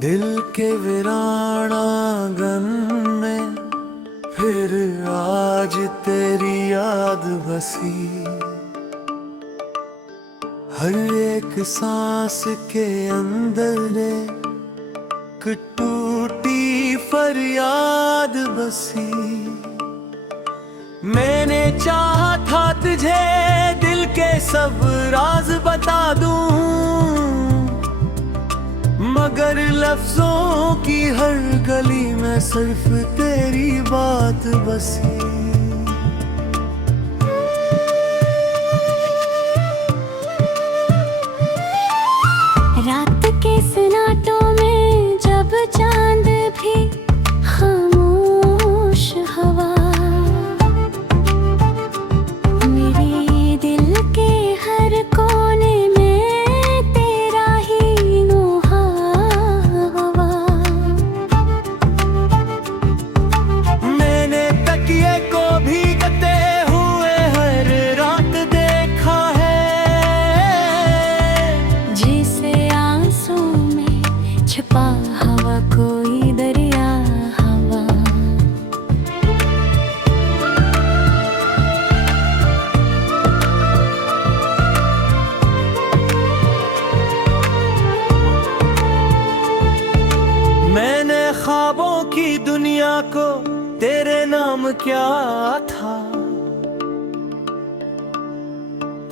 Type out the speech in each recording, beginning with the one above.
दिल के वीरान आंगन में फिर आज तेरी याद बसी। हर एक सांस के अंदर एक टूटी फरियाद बसी। मैंने चाहा था तुझे दिल के सब राज बता दूं, मगर लफ्जों की हर गली में सिर्फ तेरी बात बसी। रात के सन्नाटों में जब चांद भी खामोश हवा, मेरे दिल के हर कोने में तेरा ही नोहा हवा। मैंने तकिए को भीगते हुए हर रात देखा है, जिसे आंसू में छुपा हवा कोई दरिया हवा। मैंने ख्वाबों की दुनिया को तेरे नाम क्या था,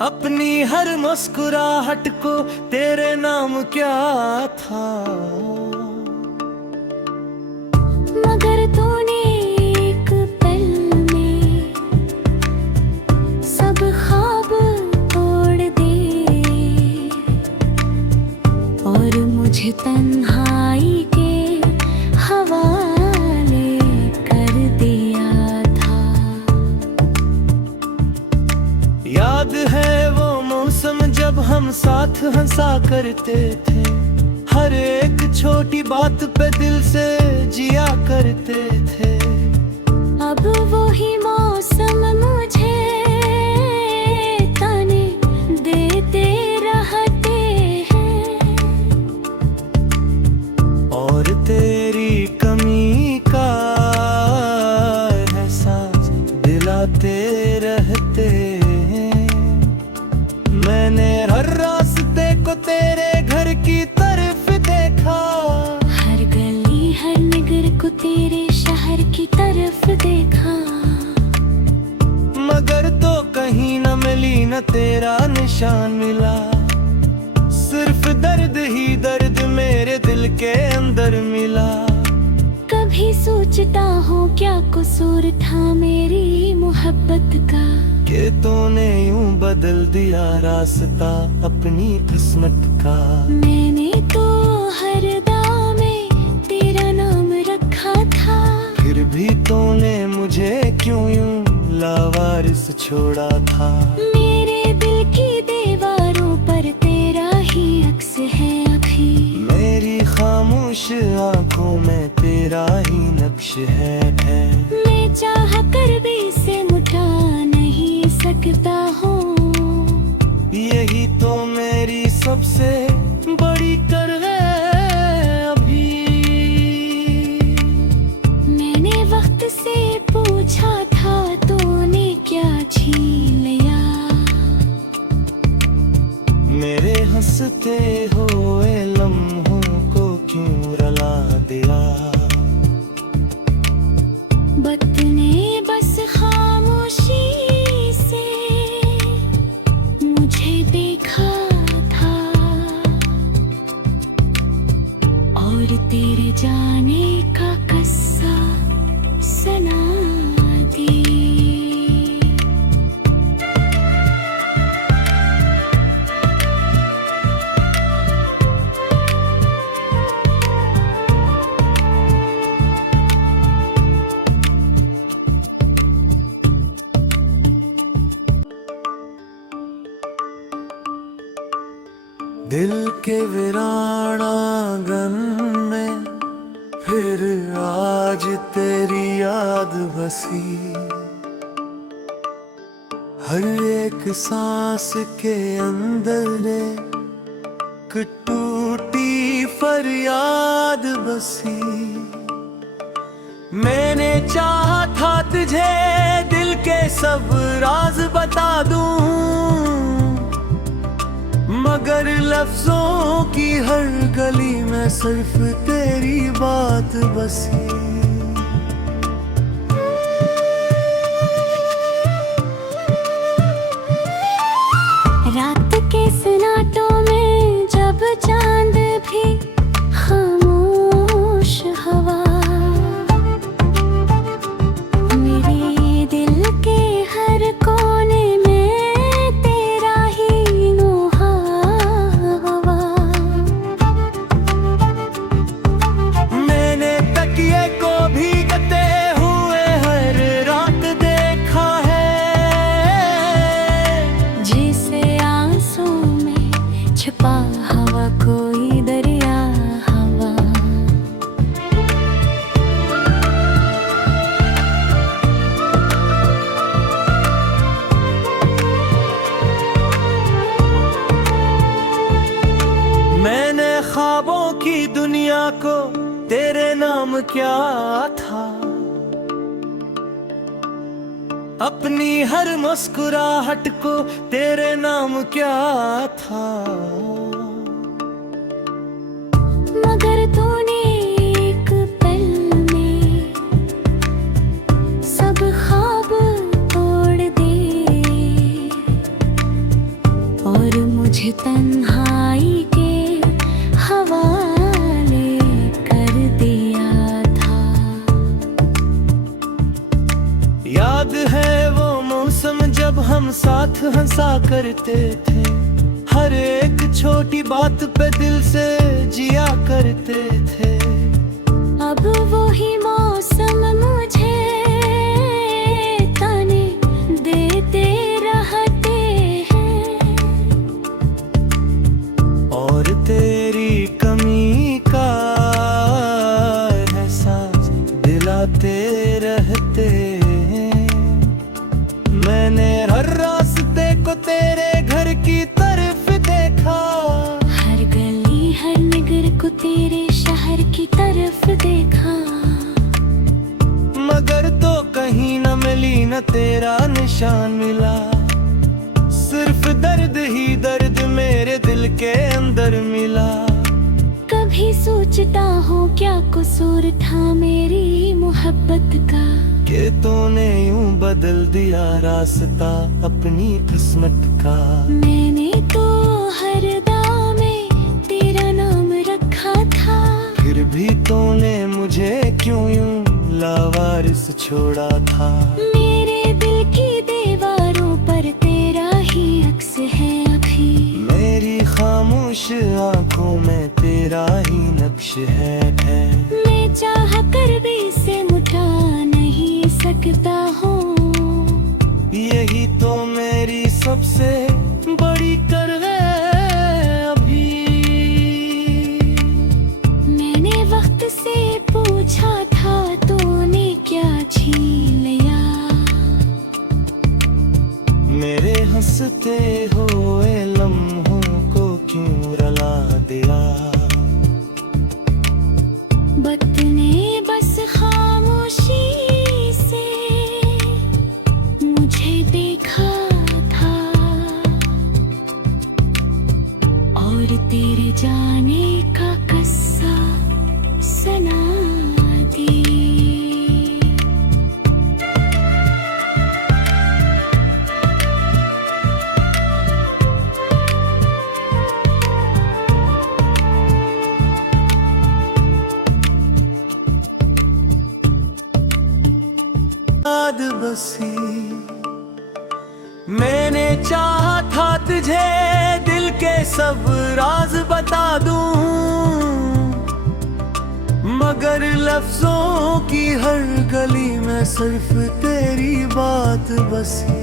अपनी हर मुस्कुराहट को तेरे नाम क्या था। मगर तूने एक पल में सब ख्वाब तोड़ दिए और मुझे तन्हाई के हवाले कर दिया था। याद है वो मौसम जब हम साथ हंसा करते थे, हर एक छोटी बात पे दिल से जिया करते थे। अब वही मौसम मुझे ताने देते रहते हैं और तेरी कमी का एहसास दिलाते रहते हैं। मैंने हर रास्ते को तेरे घर की तरफ देखा, हर गली हर नगर को तेरे शहर की तरफ देखा। मगर तो कहीं न मिली न तेरा निशान मिला, सिर्फ दर्द ही दर्द मेरे दिल के अंदर मिला। कभी सोचता हूँ क्या कसूर था मेरी मोहब्बत का, कि तूने यूं बदल दिया रास्ता अपनी किस्मत का। मैंने तो हर दाव में तेरा नाम रखा था, फिर भी तूने मुझे क्यों यूं लावारिस छोड़ा था। मेरे दिल की दीवारों पर तेरा ही अक्स है अभी, मेरी खामोश आंखों में तेरा ही नक्श है। मैं चाह कर भी इसे मिटा नहीं सकता हूँ। यही तो मेरी सबसे बड़ी कर है अभी। मैंने वक्त से पूछा था तूने क्या छीन लिया, मेरे हंसते हुए लम्हों को क्यों रुला दिया। वक्त ने बस खामोशी से मुझे देखा था और तेरे जाने का किस्सा सुना दी। दिल के वीरान आंगन में फिर आज तेरी याद बसी। हर एक सांस के अंदर एक टूटी पर याद बसी। मैंने चाहा था तुझे दिल के सब राज बता दूं, मगर लफ्जों की हर गली में सिर्फ तेरी बात बसी। रात के सन्नाटों में जब चांद भी खामोश हवा, मेरे दिल के हर कोने में तेरा ही नोहा हवा। मैंने तकिए को भीगते हुए हर रात देखा है, जिसे आंसू में छुपा हवा कोई दरिया हवा। मैंने ख्वाबों की दुनिया को तेरे नाम क्या था, अपनी हर मुस्कुराहट को तेरे नाम क्या था। मगर तूने एक पल में सब ख्वाब तोड़ दिए और मुझे तन्हाई के हवाले कर दिया था। याद है वो मौसम जब हम साथ हंसा करते थे, हर एक छोटी बात पे दिल से जिया करते थे। अब वही मौसम मुझे ताने देते रहते हैं और तेरी कमी का एहसास दिलाते रहते हैं। मैंने हर रास्ते को तेरे घर की तरफ देखा, हर गली हर नगर को तेरे शहर की तरफ देखा, मगर तो कहीं न मिली न तेरा निशान मिला। सिर्फ दर्द ही दर्द मेरे दिल के अंदर मिला। कभी सोचता हूँ क्या कसूर था मेरी मोहब्बत का, कि तूने यूं बदल दिया रास्ता अपनी किस्मत का। मैंने तो हर दाव में तेरा नाम रखा था, फिर भी तूने मुझे क्यों यूं लावारिस छोड़ा था। मेरे दिल की दीवारों पर तेरा ही अक्स है अभी, मेरी खामोश आंखों में तेरा ही नक्श है। मैं चाह कर भी इसे मिटा नहीं सकता हूँ, यही तो मेरी सबसे बड़ी कर है अभी। मैंने वक्त से पूछा था तूने क्या छीन लिया, मेरे हंसते हुए लम्हों को क्यों रुला दिया। वक्त ने बस खामोशी से मुझे देखा था और तेरे जाने का किस्सा सुना दी। याद बसी। मैंने चाहा था तुझे दिल के सब राज बता दूं, मगर लफ्जों की हर गली में सिर्फ तेरी बात बसी।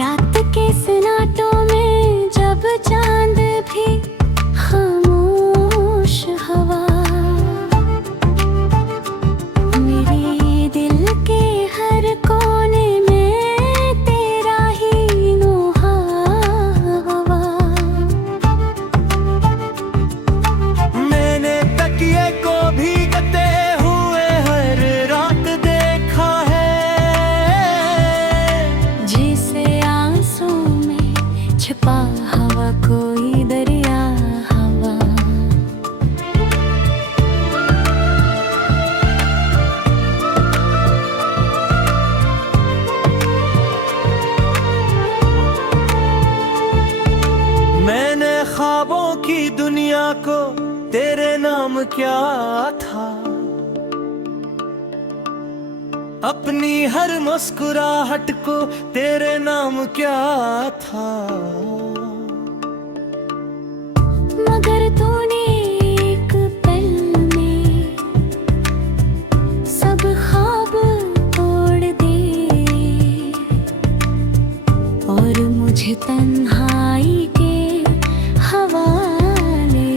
रात के सन्नाटों में जब चांद भी खामोश हवा, मेरे दिल के हर कोने में तेरा ही क्या था, अपनी हर मुस्कुराहट को तेरे नाम क्या था। मगर तूने एक पल में सब ख्वाब तोड़ दिए और मुझे तन्हाई के हवाले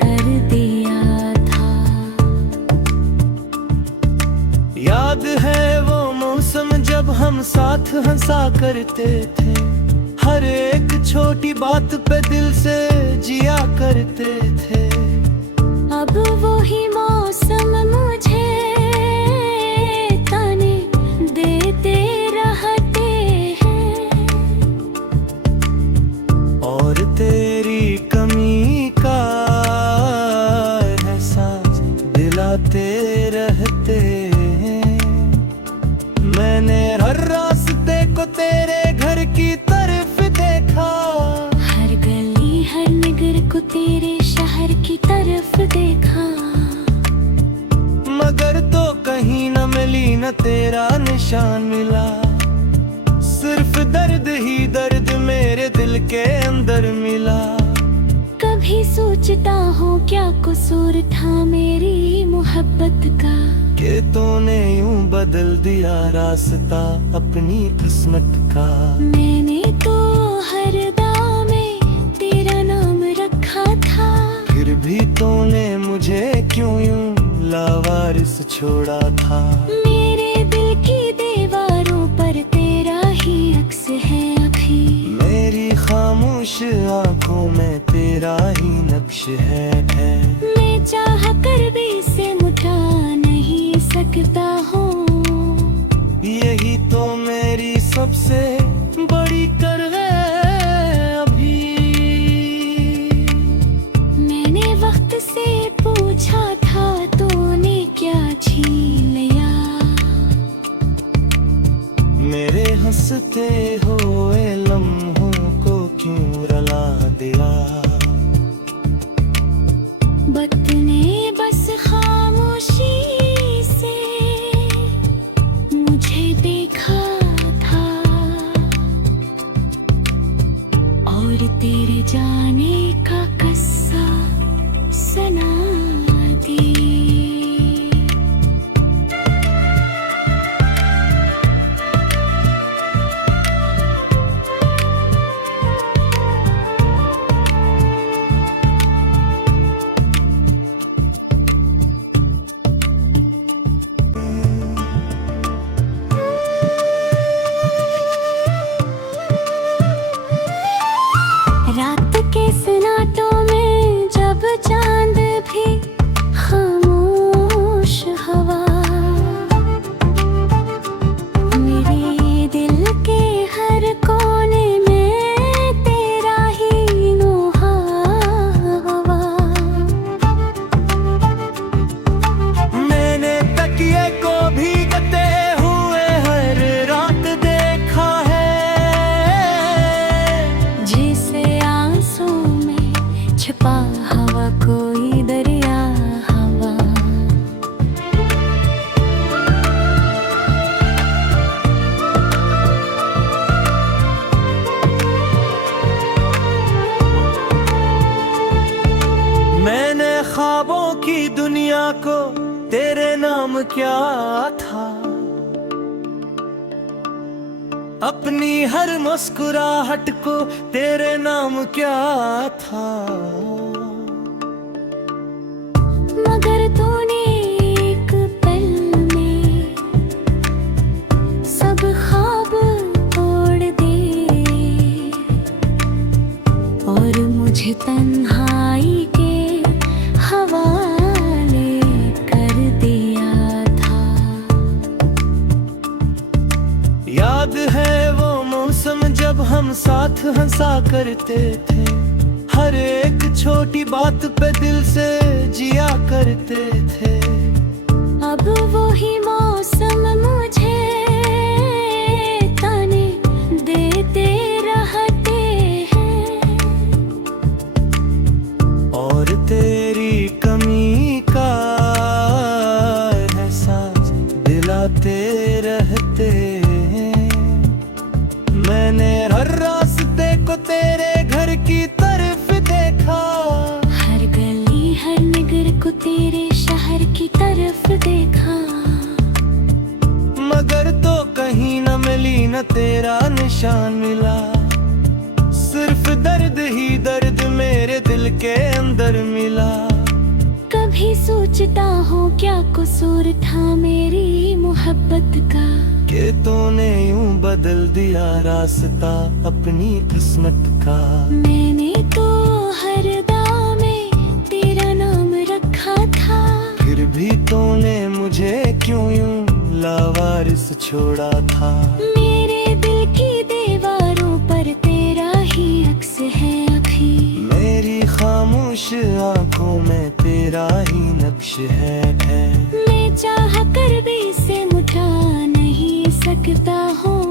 कर दिया था। याद है वो मौसम जब हम साथ हंसा करते थे, हर एक छोटी बात पे दिल से जिया करते थे। अब वही मौसम मुझे ताने देते रहते हैं और तेरी कमी का एहसास दिलाते रहते हैं। मैंने हर रास्ते को तेरे घर की तरफ देखा, हर गली हर नगर को तेरे शहर की तरफ देखा, मगर तो कहीं न मिली न तेरा निशान मिला। सिर्फ दर्द ही दर्द मेरे दिल के अंदर मिला। कभी सोचता हूँ क्या कसूर था मेरी मोहब्बत का, कि तूने यूं बदल दिया रास्ता अपनी किस्मत का। मैंने तो हर दाव में तेरा नाम रखा था, फिर भी तूने मुझे क्यों यूं लावारिस छोड़ा था। मेरे दिल की दीवारों पर तेरा ही अक्स है अभी, मेरी खामोश आंखों में तेरा ही नक्श है। मैं चाह कर भी इसे मिटा नहीं सकता हूँ। यही तो मेरी सबसे बड़ी कर है अभी। मैंने वक्त से पूछा था तूने क्या छीन लिया, मेरे हंसते हुए लम्हों को क्यों रुला दिया। वक्त ने बस खामोशी से मुझे देखा था और तेरे जाने का किस्सा सुना दी। रात के सन्नाटों में जब चांद भी खामोश हवा, मेरे दिल के हर कोने में तेरा ही नोहा हवा। मैंने तकिए को भीगते हुए हर रात देखा है, जिसे आंसू में छुपा हवा कोई दरिया हवा। मैंने ख्वाबों की दुनिया को तेरे नाम क्या था, अपनी हर मुस्कुराहट को तेरे नाम क्या था। मगर तूने एक पल में सब ख्वाब तोड़ दिए और मुझे तन्हाई के हवाले कर दिया था। याद है वो मौसम जब हम साथ हंसा करते थे, हर एक छोटी बात पे दिल से जिया करते थे। अब वही मौसम मुझे ताने देते रहते हैं और तेरी कमी का मैंने हर रास्ते को तेरे घर की तरफ देखा, हर गली हर नगर को तेरे शहर की तरफ देखा। मगर तो कहीं न मिली न तेरा निशान मिला, सिर्फ दर्द ही दर्द मेरे दिल के अंदर मिला। कभी सोचता हूँ क्या कसूर था मेरी मोहब्बत का, कि तूने यूं बदल दिया रास्ता अपनी किस्मत का। मैंने तो हर दाव में तेरा नाम रखा था, फिर भी तूने मुझे क्यों यूं लावारिस छोड़ा था। मेरे दिल की दीवारों पर तेरा ही अक्स है अभी, मेरी खामोश आंखों में तेरा ही नक्श है। मैं चाह कर भी इसे मिटा नहीं सकता हूँ,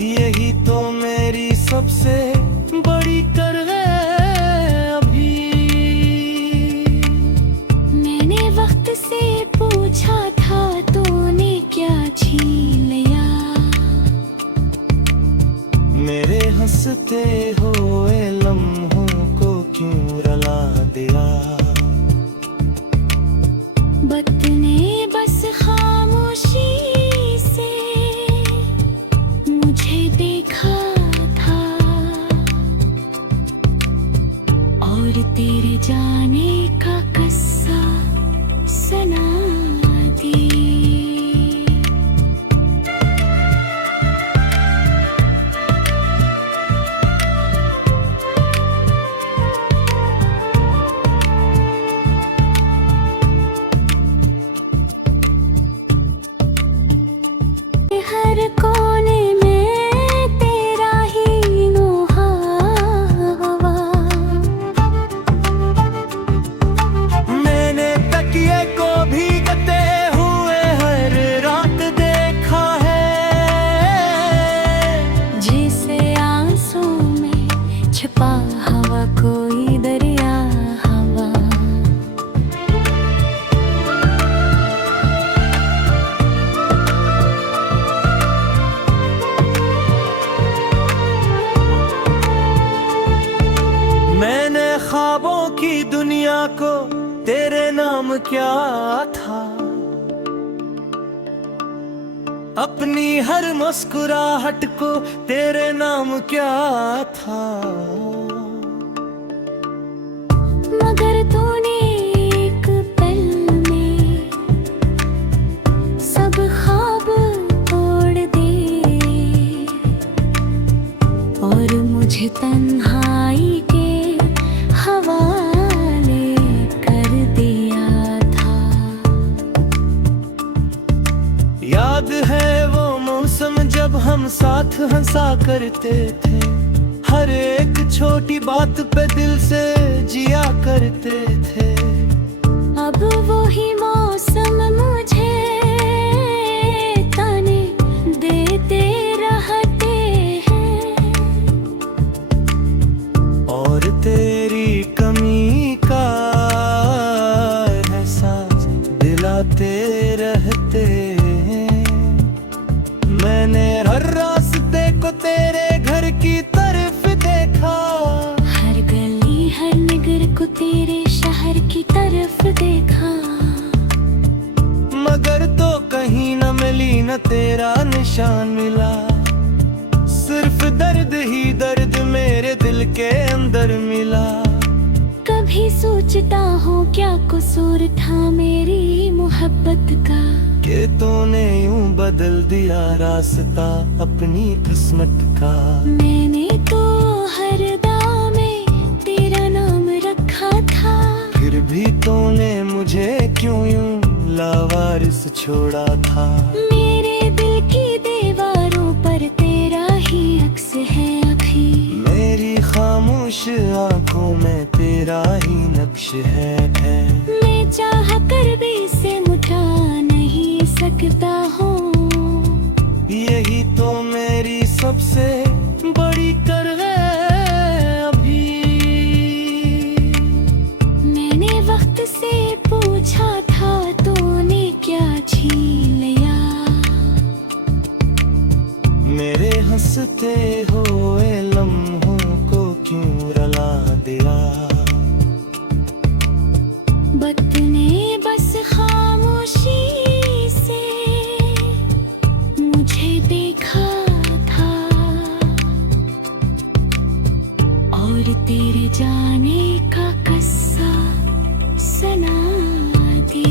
यही तो मेरी सबसे बड़ी कर है अभी। मैंने वक्त से पूछा था तूने क्या छीन लिया, मेरे हंसते हुए लम्हों को क्यों रुला दिया। वक्त ने बस खामोशी से मुझे देखा था, और तेरे जाने का किस्सा सुना दी। हर कोने में तेरा ही नोहा हवा, मैंने तकिए को भीगते हुए हर रात देखा है, जिसे आंसू में छुपा हवा कोई दरिया हवा। मैंने ख्वाबों की दुनिया को तेरे नाम क्या था, अपनी हर मुस्कुराहट को तेरे नाम क्या था। मगर तूने एक पल में सब ख्वाब तोड़ दिए, और मुझे तन्हाई के हवाले कर दिया था। याद है वो मौसम जब हम साथ हंसा करते थे, हर एक छोटी बात पे दिल से जिया करते थे। अब वही मौसम मुझे ताने देते रहते हैं, और तेरी कमी का एहसास दिलाते रहते हैं। मैंने हर रास्ते को तेरे घर की तरफ देखा, हर गली हर नगर को तेरे शहर की तरफ देखा। मगर तो कहीं न मिली न तेरा निशान मिला, सिर्फ दर्द ही दर्द मेरे दिल के अंदर मिला। कभी सोचता हूँ क्या कसूर था मेरी मोहब्बत का, कि तूने यूं बदल दिया रास्ता अपनी किस्मत का। मैंने तो हर दाव में तेरा नाम रखा था, फिर भी तूने मुझे क्यों यूं लावारिस छोड़ा था। मेरे दिल की दीवारों पर तेरा ही अक्स है अभी, मेरी खामोश आंखों में तेरा ही नक्श है। मैं चाह कर भी इसे मिटा नहीं सकता हूँ, यही तो मेरी सबसे बड़ी कर है अभी। मैंने वक्त से पूछा था तूने क्या छीन लिया, मेरे हंसते हुए लम्हों को क्यों रुला दिया। वक्त ने बस खामोशी से मुझे देखा था और तेरे जाने का किस्सा सुना दी।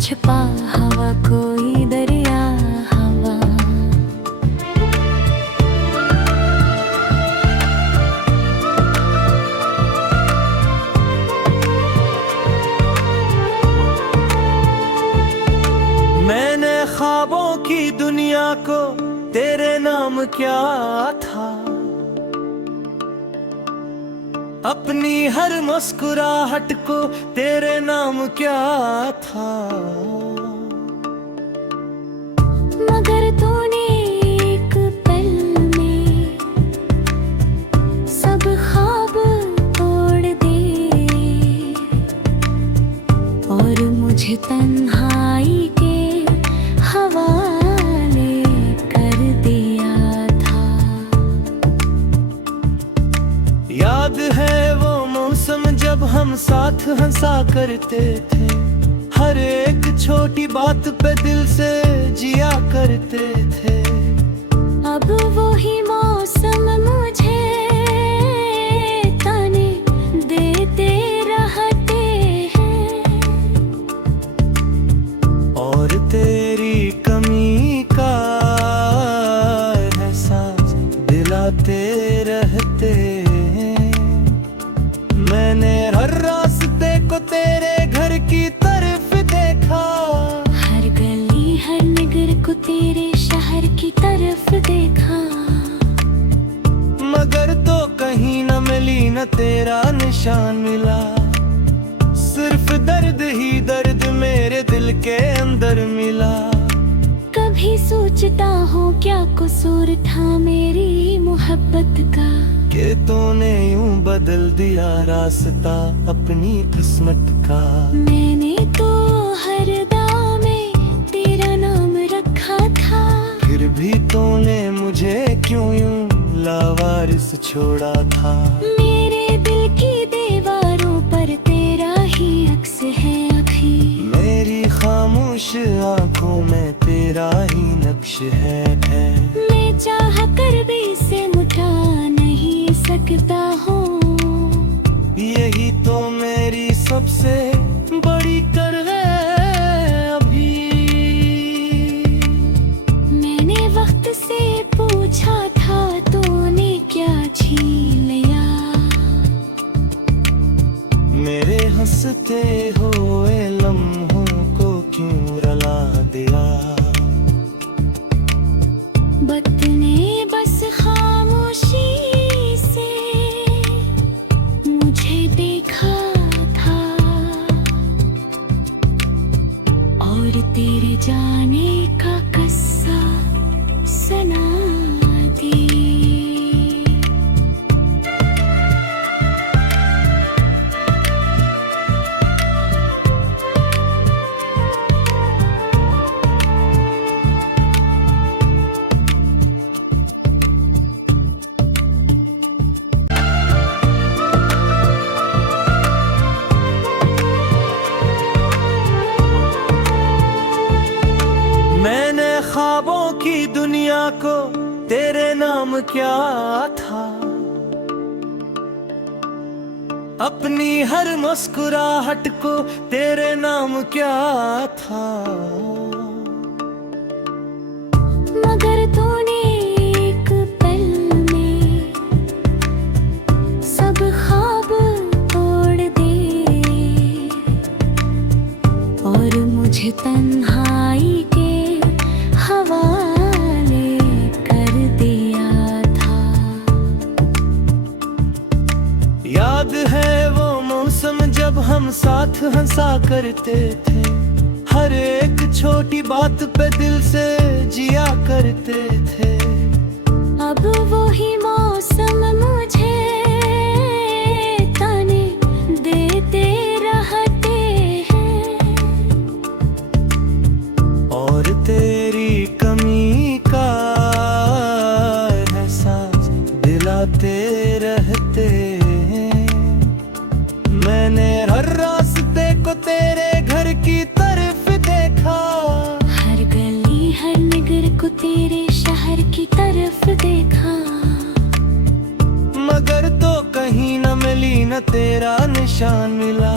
छुपा हवा कोई दरिया हवा, मैंने ख्वाबों की दुनिया को तेरे नाम क्या था, अपनी हर मुस्कुराहट को तेरे नाम क्या था। मगर तूने एक पल में सब ख्वाब तोड़ दिए और मुझे तन्हाई के हवाले कर दिया था। याद है वो मौसम जब हम साथ हंसा करते थे, हर एक छोटी बात पे दिल से जिया करते थे। अब वही मौसम मुझे ताने देते रहते हैं और तेरी कमी का एहसास दिलाते रहते हैं। मैंने हर रास्ते को तेरे घर की तरफ देखा, हर गली हर नगर को तेरे शहर की तरफ देखा, मगर तो कहीं न मिली न तेरा निशान मिला। सिर्फ दर्द ही दर्द मेरे दिल के अंदर मिला। कभी सोचता हूँ क्या कसूर था मेरी मोहब्बत का, कि तूने यूं बदल दिया रास्ता अपनी किस्मत का। मैंने तो हर दाव में तेरा नाम रखा था, फिर भी तूने मुझे क्यों यूं लावारिस छोड़ा था। मेरे दिल की दीवारों पर तेरा ही अक्स है अखी, मेरी खामोश आंखों में तेरा ही नक्श है। मैं चाह कर भी इसे मिटा नहीं सकता हूँ, यही तो मेरी सबसे बड़ी कर है अभी। मैंने वक्त से पूछा था तूने क्या छीन लिया, मेरे हंसते हुए लम्हों को क्यों रुला दिया। वक्त ने बस खामोशी से मुझे देखा था और तेरे जाने का किस्सा सुना दी। मैंने ख्वाबों की दुनिया को तेरे नाम क्या था, अपनी हर मुस्कुराहट को तेरे नाम क्या था। मगर तूने एक पल में सब ख्वाब तोड़ दिए और मुझे तन्हाई के हवाले कर दिया था। याद है वो मौसम जब हम साथ हंसा करते थे, हर एक छोटी बात पे दिल से जिया करते थे। अब वही मौसम मुझे ताने देते रहते हैं, और तेरी कमी का एहसास दिलाते रहते हैं। मैंने हर रास्ते को तेरे घर की तरफ देखा, हर गली हर नगर को तेरे शहर की तरफ देखा, मगर तो कहीं न मिली न तेरा निशान मिला।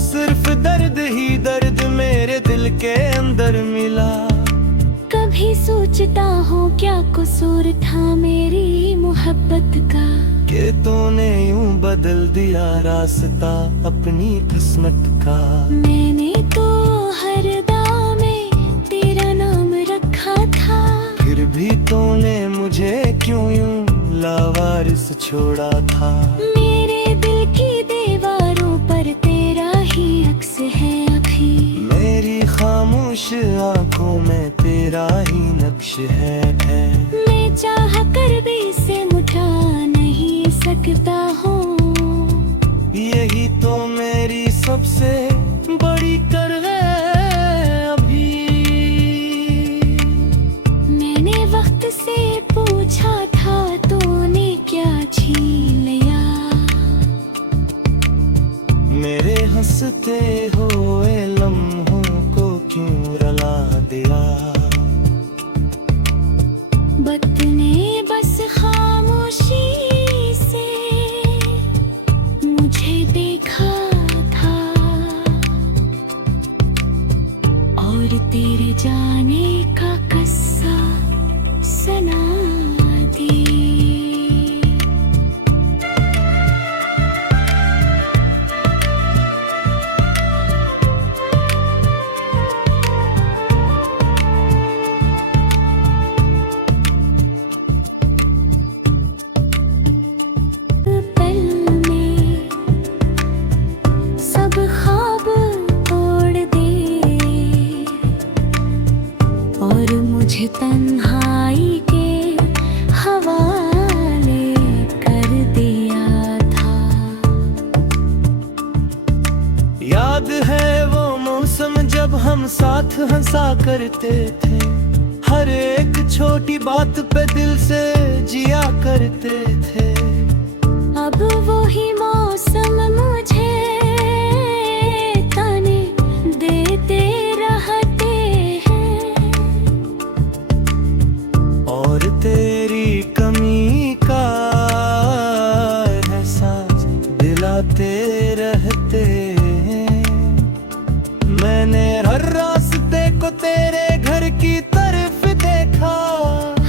सिर्फ दर्द ही दर्द मेरे दिल के अंदर मिला। कभी सोचता हूँ क्या कसूर था मेरी मोहब्बत का, कि तूने यूं बदल दिया रास्ता अपनी किस्मत का। मैंने तो हर दाव में तेरा नाम रखा था, फिर भी तूने मुझे क्यों यूं लावारिस छोड़ा था। मेरे दिल की दीवारों पर तेरा ही अक्स है अभी, मेरी खामोश आंखों में तेरा ही नक्श है। मैं चाह कर भी इसे मिटा नहीं सकता हूँ, यही तो मेरी सबसे बड़ी कर है अभी। मैंने वक्त से पूछा था तूने क्या छीन लिया, मेरे हंसते हुए लम्हों को क्यों रुला दिया। वक्त ने बस खामोशी से मुझे देखा था, और तेरे जाने का किस्सा सुना दी। पल में सब ख्वाब तोड़ दे, और मुझे तन्हाई के हवाले कर दिया था। याद है वो मौसम जब हम साथ हंसा करते थे, हर एक छोटी बात पे दिल से जिया करते थे। अब वही मौसम मुझे ताने देते रहते हैं, और तेरी कमी का एहसास दिलाते रहते हैं। मैंने हर रास्ते को तेरे घर की तरफ देखा,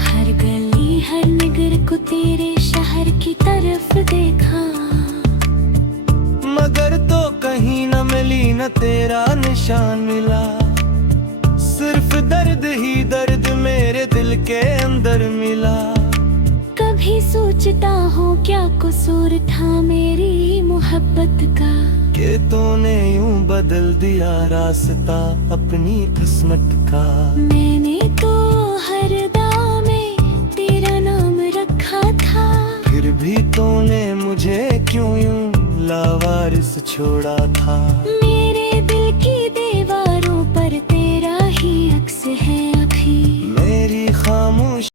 हर गली हर नगर को तेरे शहर की तरफ देखा, मगर तो कहीं न मिली न तेरा निशान मिला। सिर्फ दर्द ही दर्द मेरे दिल के अंदर मिला। कभी सोचता हूँ क्या कसूर था मेरी मोहब्बत का, कि तूने यूं बदल दिया रास्ता अपनी किस्मत का। मैंने तो हर दाव में तेरा नाम रखा था, फिर भी तूने मुझे क्यों यूं लावारिस छोड़ा था। मेरे दिल की